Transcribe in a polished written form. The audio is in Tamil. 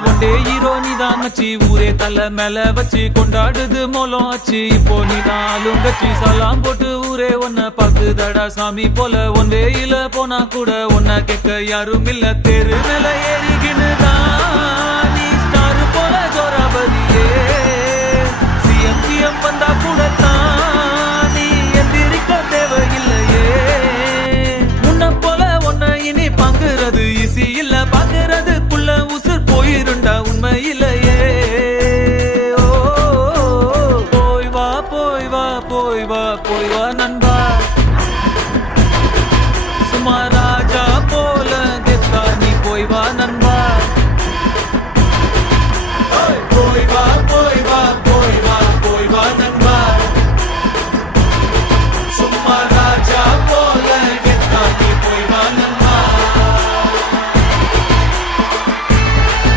ஒண்டே ஹீரோ நீதான் மச்சி ஊரே தலை மேல வச்சு கொண்டாடுது மோலம் ஆச்சு இப்போ நீதான் ஆளுங்கச்சி சலாம் போட்டு ஊரே ஒன்ன பாக்குதடா சாமி போல ஒன் வேயில போனா கூட ஒன்ன கேட்க யாரும் இல்ல தேரு மேல ஏறிக்கினுதான்